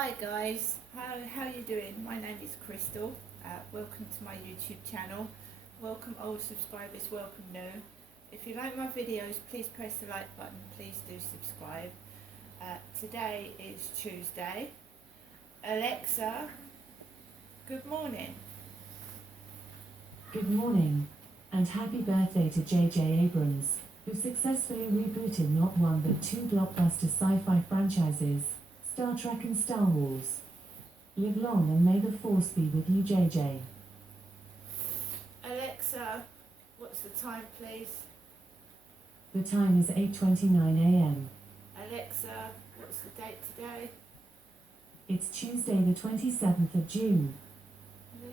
Hi guys, how you doing? My name is Crystal. Welcome to my YouTube channel. Welcome old subscribers, welcome new. If you like my videos, please press the like button, please do subscribe. Today is Tuesday. Alexa, good morning. Good morning, and happy birthday to J.J. Abrams, who successfully rebooted not one but two blockbuster sci-fi franchises, Star Trek and Star Wars. Live long and may the force be with you, J.J. Alexa, what's the time please? The time is 8:29 a.m. Alexa, what's the date today? It's Tuesday the 27th of June.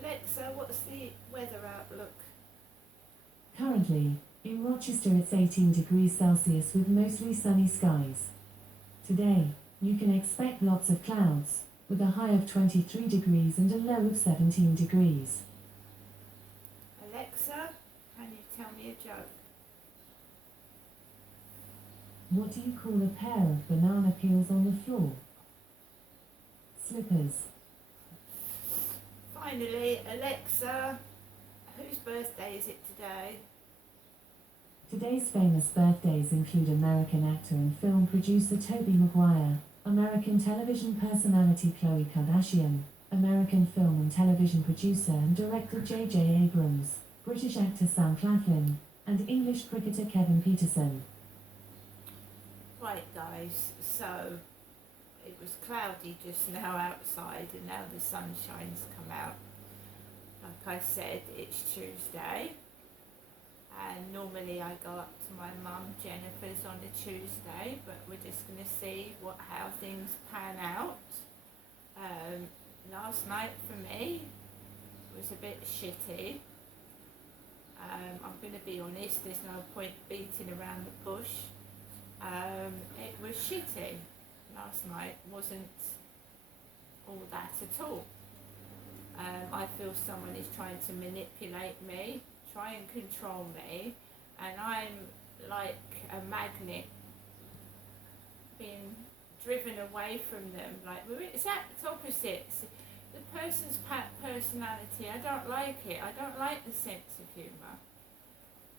Alexa, what's the weather outlook? Currently, in Rochester it's 18 degrees Celsius with mostly sunny skies. Today, you can expect lots of clouds, with a high of 23 degrees and a low of 17 degrees. Alexa, can you tell me a joke? What do you call a pair of banana peels on the floor? Slippers. Finally, Alexa, whose birthday is it today? Today's famous birthdays include American actor and film producer Tobey Maguire, American television personality Khloe Kardashian, American film and television producer and director J.J. Abrams, British actor Sam Claflin, and English cricketer Kevin Peterson. Right guys, so it was cloudy just now outside and now the sunshine's come out. Like I said, it's Tuesday. And normally I go up to my mum Jennifer's on a Tuesday, but we're just going to see how things pan out. Last night for me was a bit shitty. I'm going to be honest, there's no point beating around the bush. It was shitty. Last night wasn't all that at all. I feel someone is trying to manipulate me, try and control me, and I'm like a magnet being driven away from them. Like we're exact opposites. The person's personality, I don't like it. I don't like the sense of humour.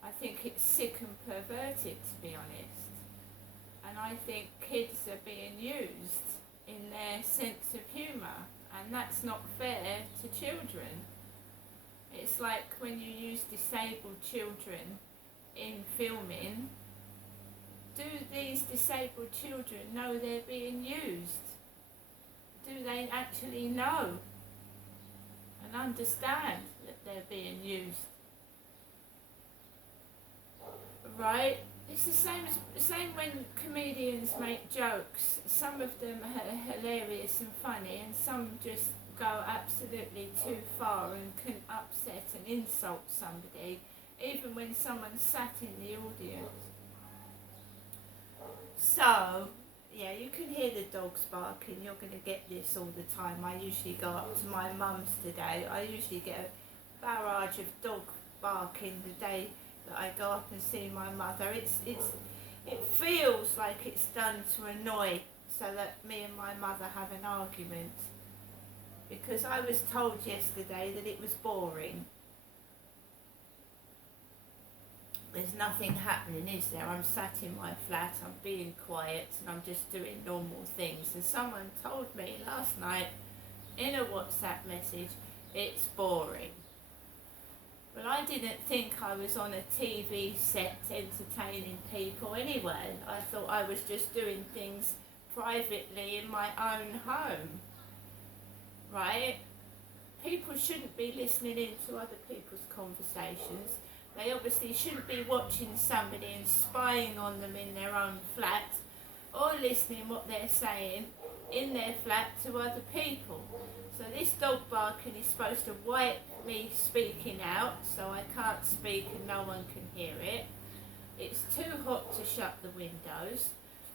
I think it's sick and perverted, to be honest. And I think kids are being used in their sense of humour, and that's not fair to children. It's like when you use disabled children in filming, do these disabled children know they're being used? Do they actually know and understand that they're being used? Right? It's the same when comedians make jokes. Some of them are hilarious and funny, and some just go absolutely too far and can upset and insult somebody, even when someone's sat in the audience. So, yeah, you can hear the dogs barking. You're going to get this all the time. I usually go up to my mum's today. I usually get a barrage of dog barking the day that I go up and see my mother. It feels like it's done to annoy, so that me and my mother have an argument. Because I was told yesterday that it was boring. There's nothing happening, is there? I'm sat in my flat, I'm being quiet, and I'm just doing normal things. And someone told me last night in a WhatsApp message, it's boring. Well, I didn't think I was on a TV set entertaining people anyway. I thought I was just doing things privately in my own home. Right? People shouldn't be listening into other people's conversations. They obviously shouldn't be watching somebody and spying on them in their own flat, or listening what they're saying in their flat to other people. So this dog barking is supposed to wipe me speaking out, so I can't speak and no one can hear it. It's too hot to shut the windows.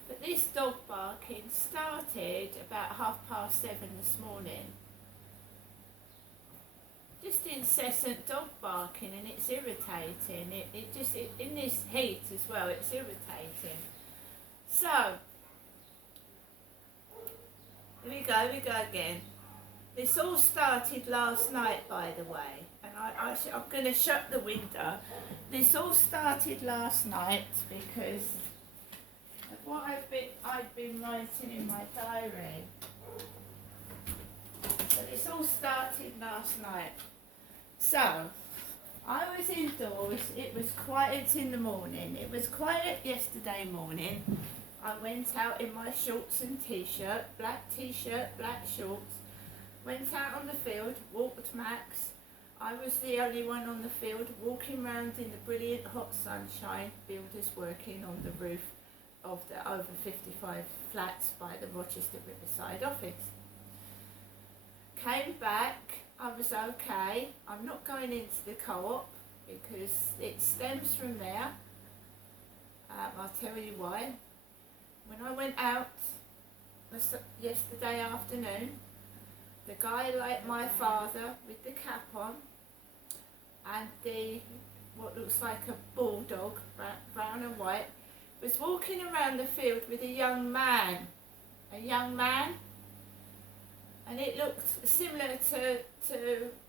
But this dog barking started about 7:30 this morning. Just incessant dog barking, and it's irritating. In this heat as well, it's irritating. So, here we go. we go again. This all started last night, by the way, and I'm going to shut the window. This all started last night because of what I'd been writing in my diary. But this all started last night. So, I was indoors, it was quiet in the morning, it was quiet yesterday morning. I went out in my shorts and t-shirt, black shorts, went out on the field, walked Max. I was the only one on the field, walking around in the brilliant hot sunshine, builders working on the roof of the over 55 flats by the Rochester Riverside office. Came back, I was okay. I'm not going into the co-op because it stems from there. I'll tell you why. When I went out yesterday afternoon, the guy like my father with the cap on and the what looks like a bulldog, brown and white, was walking around the field with a young man, and it looked similar to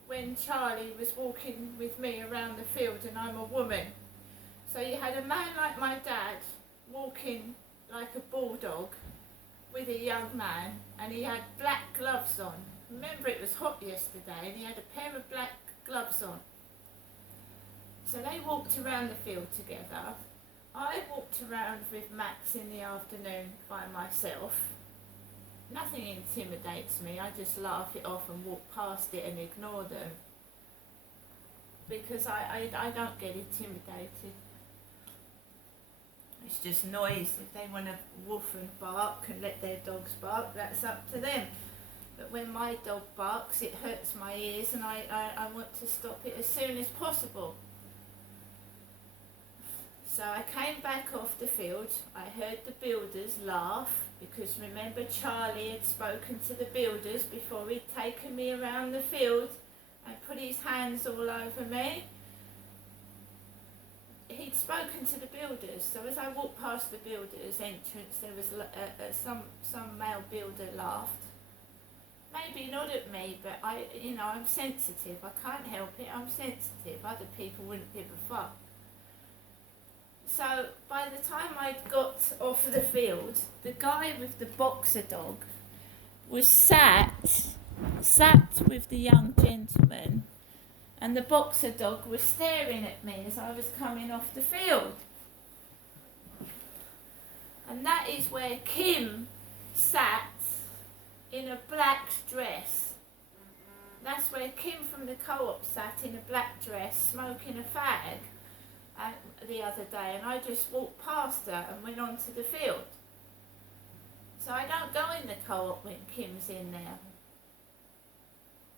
when Charlie was walking with me around the field, and I'm a woman. So you had a man like my dad walking like a bulldog with a young man, and he had black gloves on. Remember, it was hot yesterday and he had a pair of black gloves on. So they walked around the field together. I walked around with Max in the afternoon by myself. Nothing intimidates me, I just laugh it off and walk past it and ignore them. Because I don't get intimidated. It's just noise. If they want to woof and bark and let their dogs bark, that's up to them. But when my dog barks, it hurts my ears, and I want to stop it as soon as possible. So I came back off the field. I heard the builders laugh, because remember Charlie had spoken to the builders before he'd taken me around the field and put his hands all over me. He'd spoken to the builders, so as I walked past the builders' entrance, there was some male builder laughed. Maybe not at me, but I'm sensitive. I can't help it. I'm sensitive. Other people wouldn't give a fuck. So by the time I'd got off the field, the guy with the boxer dog was sat with the young gentleman, and the boxer dog was staring at me as I was coming off the field. And that is where Kim sat in a black dress. That's where Kim from the co-op sat in a black dress, smoking a fag the other day, and I just walked past her and went on to the field. So I don't go in the co-op when Kim's in there.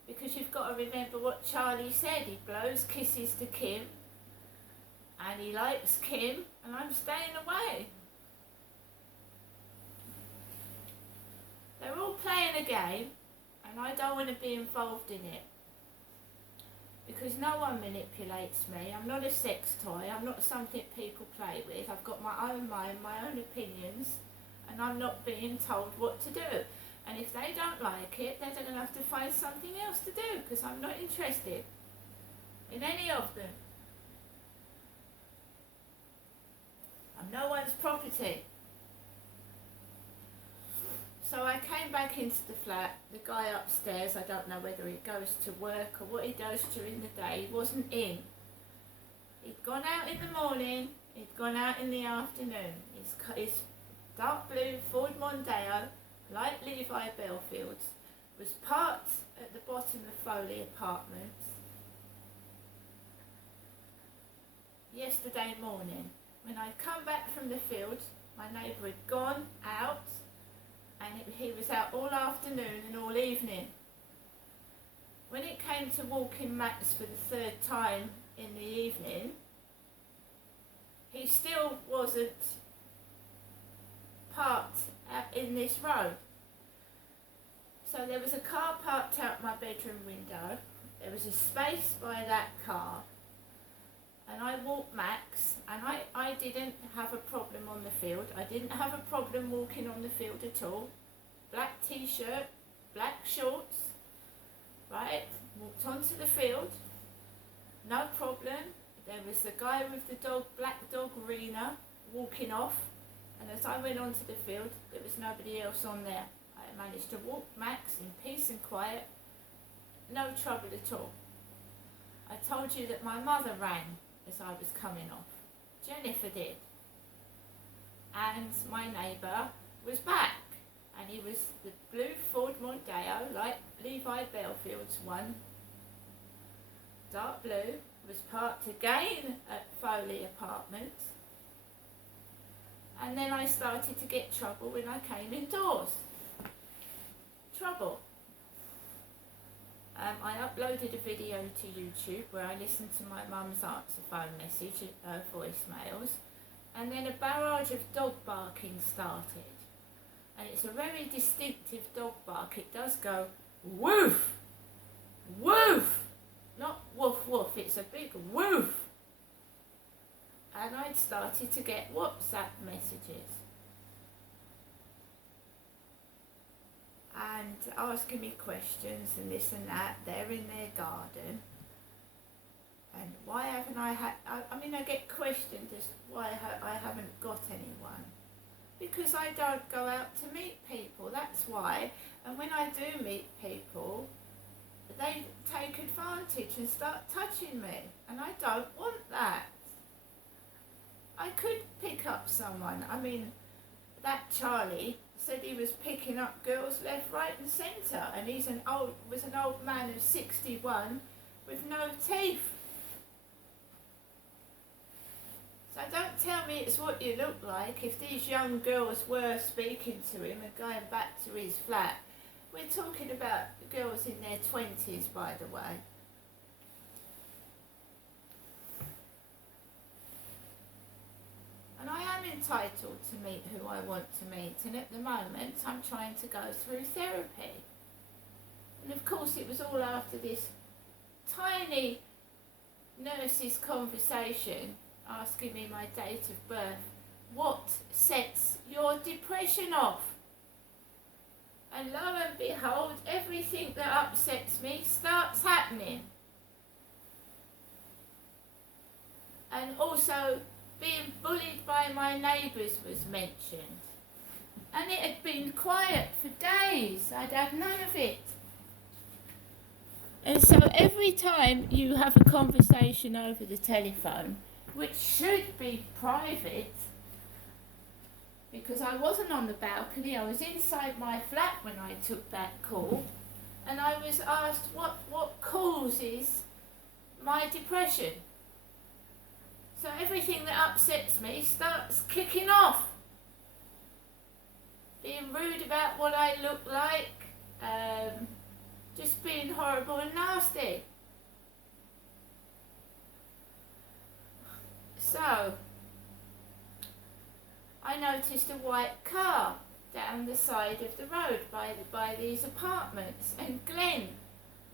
Because you've got to remember what Charlie said. He blows kisses to Kim, and he likes Kim, and I'm staying away. They're all playing a game, and I don't want to be involved in it. Because no one manipulates me. I'm not a sex toy. I'm not something people play with. I've got my own mind, my own opinions, and I'm not being told what to do. And if they don't like it, they're going to have to find something else to do, because I'm not interested in any of them. I'm no one's property. So I came back into the flat. The guy upstairs, I don't know whether he goes to work or what he does during the day, he wasn't in. He'd gone out in the morning, he'd gone out in the afternoon. His dark blue Ford Mondeo, light Levi Belfields, was parked at the bottom of Foley Apartments yesterday morning. When I come back from the field, my neighbour had gone out, and he was out all afternoon and all evening. When it came to walking Max for the third time in the evening, he still wasn't parked in this road. So there was a car parked out my bedroom window. There was a space by that car, and I walked Max, and I didn't have a problem on the field. I didn't have a problem walking on the field at all. Black t-shirt, black shorts, right, walked onto the field, no problem. There was the guy with the dog, black dog Rena, walking off, and as I went onto the field, there was nobody else on there. I managed to walk Max in peace and quiet, no trouble at all. I told you that my mother rang as I was coming off. Jennifer did. And my neighbour was back, and he was the blue Ford Mondeo, like Levi Bellfield's one, dark blue, was parked again at Foley Apartments. And then I started to get trouble when I came indoors. Trouble. I uploaded a video to YouTube where I listened to my mum's answer phone message, voicemails, and then a barrage of dog barking started. And it's a very distinctive dog bark. It does go woof, woof, not woof woof, it's a big woof. And I'd started to get WhatsApp messages and asking me questions and this and that. They're in their garden, and why haven't I had, I get questioned as why I haven't got anyone. Because I don't go out to meet people, that's why. And when I do meet people, they take advantage and start touching me, and I don't want that. I could pick up someone. That Charlie said he was picking up girls left, right and centre, and was an old man of 61 with no teeth. So don't tell me it's what you look like. If these young girls were speaking to him and going back to his flat, we're talking about girls in their 20s, by the way. And I am entitled to meet who I want to meet, and at the moment I'm trying to go through therapy. And of course it was all after this tiny nurse's conversation asking me my date of birth. What sets your depression off? And lo and behold, everything that upsets me starts happening. And also, being bullied by my neighbours was mentioned. And it had been quiet for days. I'd had none of it. And so every time you have a conversation over the telephone, which should be private, because I wasn't on the balcony, I was inside my flat when I took that call, and I was asked what causes my depression. So everything that upsets me starts kicking off. Being rude about what I look like, just being horrible and nasty. So, I noticed a white car down the side of the road by these apartments, and Glenn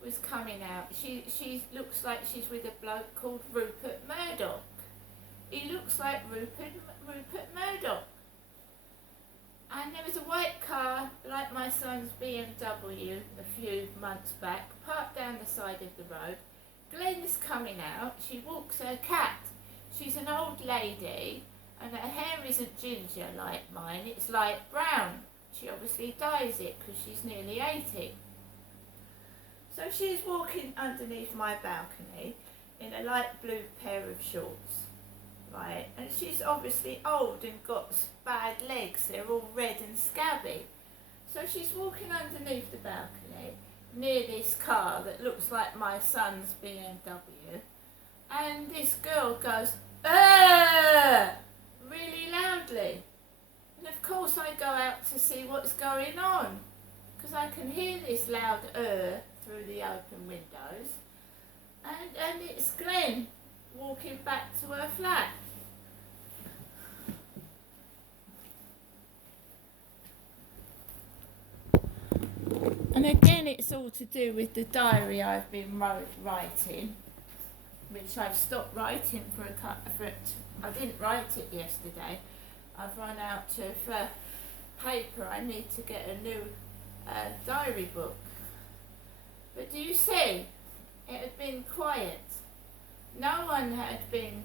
was coming out. She looks like she's with a bloke called Rupert Murdoch. He looks like Rupert Murdoch. And there was a white car, like my son's BMW a few months back, parked down the side of the road. Glenn's coming out. She walks her cat. She's an old lady, and her hair isn't ginger like mine, it's light brown. She obviously dyes it because she's nearly 80. So she's walking underneath my balcony in a light blue pair of shorts, right? And she's obviously old and got bad legs, they're all red and scabby. So she's walking underneath the balcony near this car that looks like my son's BMW. And this girl goes, "Arr!" really loudly. And of course I go out to see what's going on, because I can hear this loud through the open windows. And it's Glenn walking back to her flat. And again, it's all to do with the diary I've been writing, which I've stopped writing I didn't write it yesterday. I've run out of paper. I need to get a new diary book. But do you see, it had been quiet. No one had been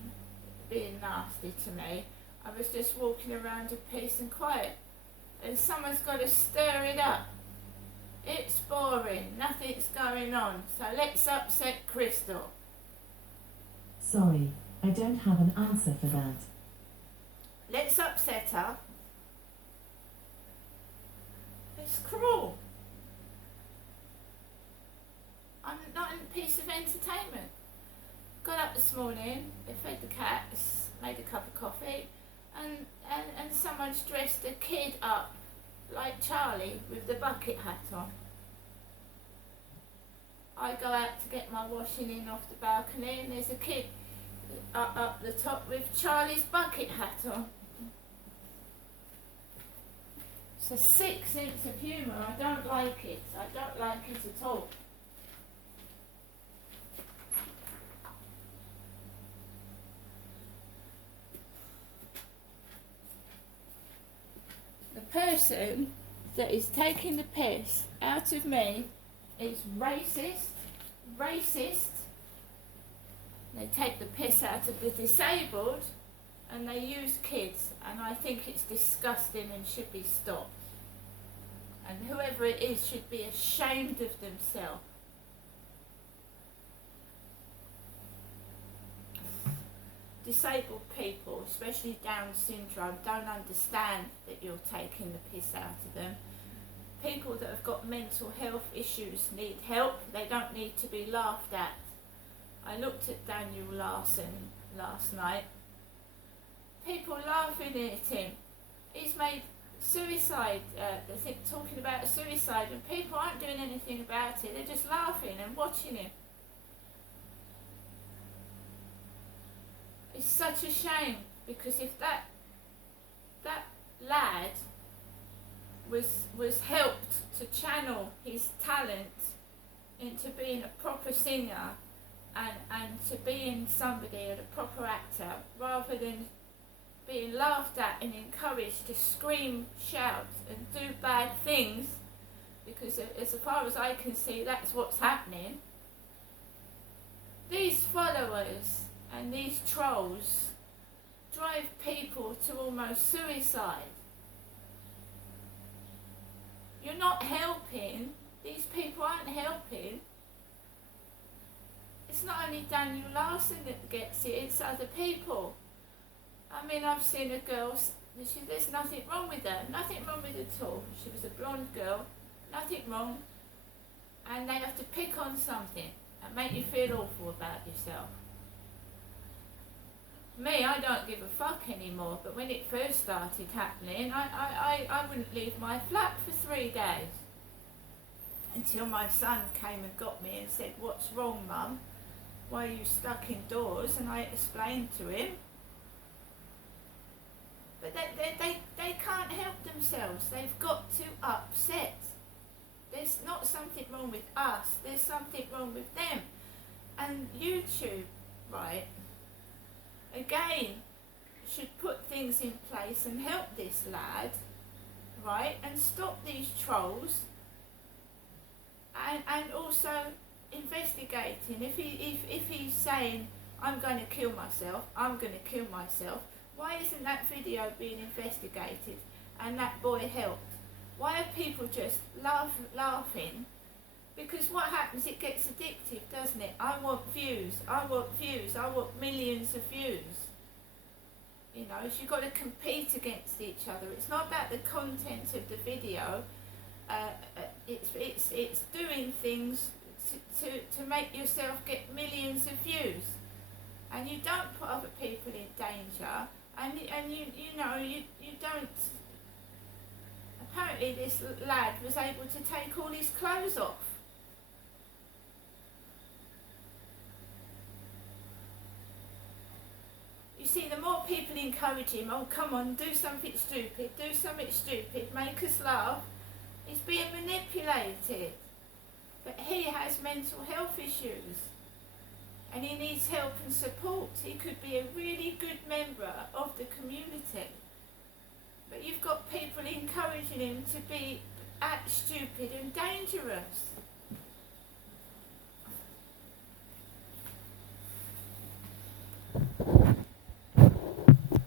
being nasty to me. I was just walking around in peace and quiet. And someone's got to stir it up. It's boring, nothing's going on, so let's upset Crystal. Sorry, I don't have an answer for that. Let's upset her. It's cruel. I'm not in a piece of entertainment. Got up this morning, I fed the cats, made a cup of coffee, and someone's dressed a kid up like Charlie with the bucket hat on. I go out to get my washing in off the balcony and there's a kid up the top with Charlie's bucket hat on. It's a sick sense of humour. I don't like it. I don't like it at all. The person that is taking the piss out of me is racist. They take the piss out of the disabled and they use kids, and I think it's disgusting and should be stopped. And whoever it is should be ashamed of themselves. Disabled people, especially Down syndrome, don't understand that you're taking the piss out of them. People that have got mental health issues need help. They don't need to be laughed at. I looked at Daniel Larson last night. People laughing at him. He's made suicide, talking about suicide, and people aren't doing anything about it. They're just laughing and watching him. It's such a shame, because if that lad was helped to channel his talent into being a proper singer and to being somebody and a proper actor, rather than being laughed at and encouraged to scream, shout and do bad things, because as far as I can see, that's what's happening. These followers and these trolls drive people to almost suicide. You're not helping. These people aren't helping. It's not only Daniel Larson that gets it, it's other people. I mean, I've seen a girl, there's nothing wrong with her, nothing wrong with her at all. She was a blonde girl, nothing wrong. And they have to pick on something and make you feel awful about yourself. Me, I don't give a fuck anymore, but when it first started happening, I wouldn't leave my flat for 3 days. Until my son came and got me and said, "What's wrong, Mum? Why are you stuck indoors?" And I explained to him. But they can't help themselves. They've got to upset. There's not something wrong with us, there's something wrong with them. And YouTube, right, again, should put things in place and help this lad, right, and stop these trolls, and also investigating. If he's saying, "I'm going to kill myself, I'm going to kill myself," why isn't that video being investigated and that boy helped? Why are people just laughing? Because what happens, it gets addictive, doesn't it? I want views, I want views, I want millions of views. You know, you've got to compete against each other. It's not about the content of the video. It's doing things to make yourself get millions of views. And you don't put other people in danger. And you don't. Apparently this lad was able to take all his clothes off. You see, the more people encourage him, "Oh, come on, do something stupid, make us laugh," he's being manipulated. But he has mental health issues and he needs help and support. He could be a really good member of the community. But you've got people encouraging him to be act stupid and dangerous.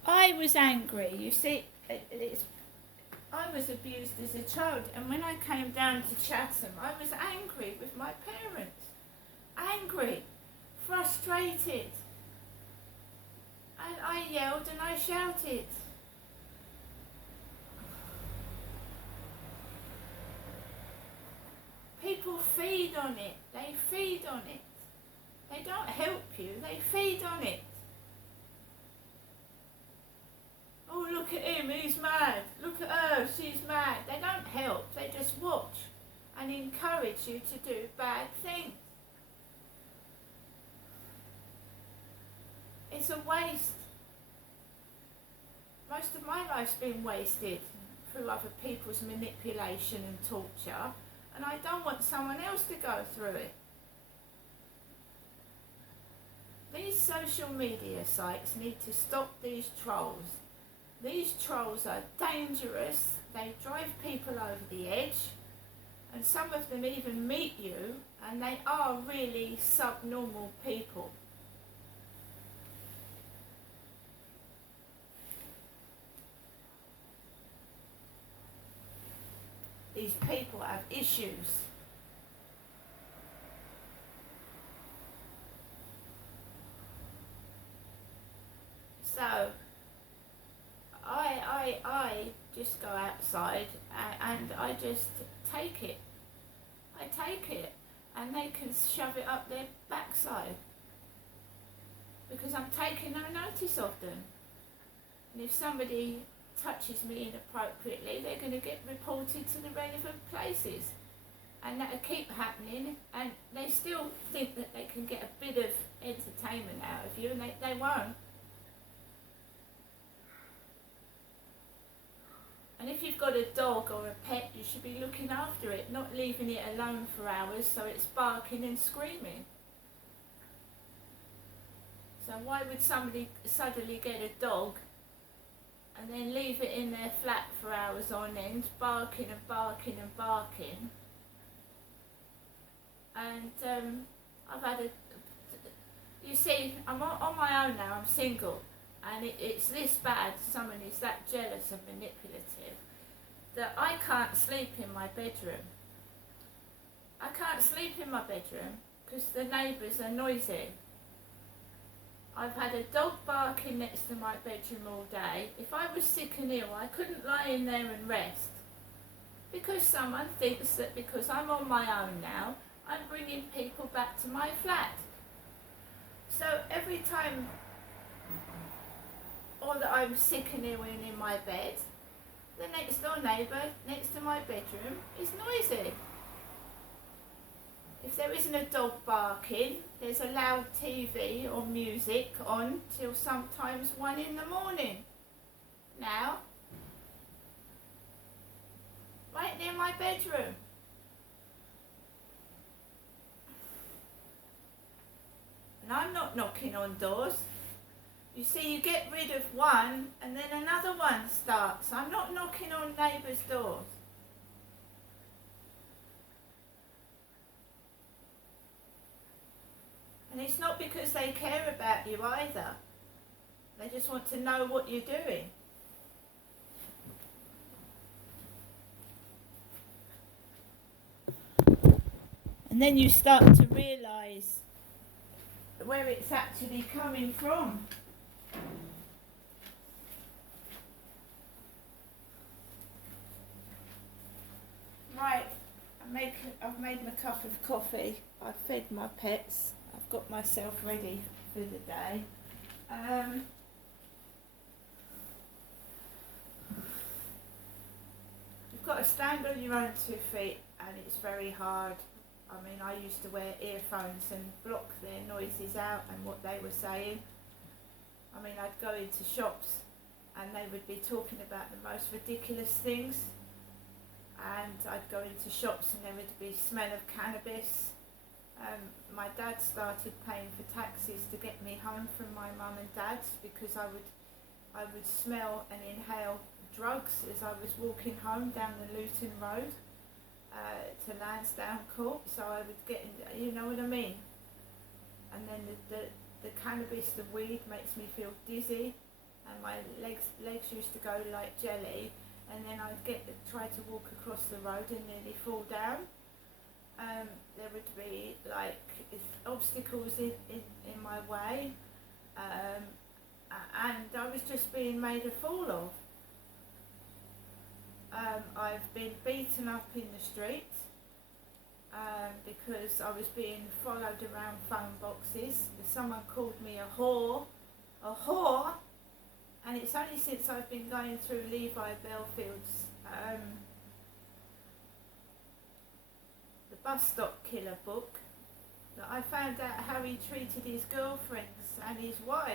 I was angry, you see, I was abused as a child, and when I came down to Chatham, I was angry with my parents. Angry, frustrated. And I yelled and I shouted. People feed on it. They feed on it. They don't help you, they feed on it. Oh, look at him, he's mad. Look at her, she's mad. They don't help, they just watch and encourage you to do bad things. It's a waste. Most of my life's been wasted through other people's manipulation and torture, and I don't want someone else to go through it. These social media sites need to stop these trolls. These trolls are dangerous, they drive people over the edge, and some of them even meet you, and they are really subnormal people. These people have issues. So, I just go outside and I just take it. I take it, and they can shove it up their backside because I'm taking no notice of them. And if somebody touches me inappropriately, they're going to get reported to the relevant places, and that'll keep happening, and they still think that they can get a bit of entertainment out of you, and they won't. And if you've got a dog or a pet, you should be looking after it, not leaving it alone for hours so it's barking and screaming. So why would somebody suddenly get a dog and then leave it in their flat for hours on end, barking and barking and barking? And I've had you see, I'm on my own now, I'm single, and it's this bad, someone is that jealous and manipulative, that I can't sleep in my bedroom. I can't sleep in my bedroom because the neighbours are noisy. I've had a dog barking next to my bedroom all day. If I was sick and ill, I couldn't lie in there and rest, because someone thinks that because I'm on my own now, I'm bringing people back to my flat. So every time or that I'm sick and ill and in my bed, the next door neighbour next to my bedroom is noisy. If there isn't a dog barking, there's a loud TV or music on till sometimes 1 in the morning. Now, right near my bedroom. And I'm not knocking on doors. You see, you get rid of one and then another one starts. I'm not knocking on neighbours' doors. And it's not because they care about you either. They just want to know what you're doing. And then you start to realise where it's actually coming from. Right, I've made my cup of coffee, I've fed my pets, I've got myself ready for the day. You've got to stand on your own 2 feet, and it's very hard. I mean, I used to wear earphones and block their noises out and what they were saying. I mean, I'd go into shops and they would be talking about the most ridiculous things. And I'd go into shops and there would be smell of cannabis. My dad started paying for taxis to get me home from my mum and dad's because I would smell and inhale drugs as I was walking home down the Luton Road. to Lansdowne Court, so I would get in, you know what I mean? And then the cannabis, the weed makes me feel dizzy, and my legs used to go like jelly, and then I'd try to walk across the road and nearly fall down. There would be like obstacles in my way, and I was just being made a fool of. I've been beaten up in the street because I was being followed around phone boxes. Someone called me a whore, and it's only since I've been going through Levi Belfield's The Bus Stop Killer book that I found out how he treated his girlfriends and his wife.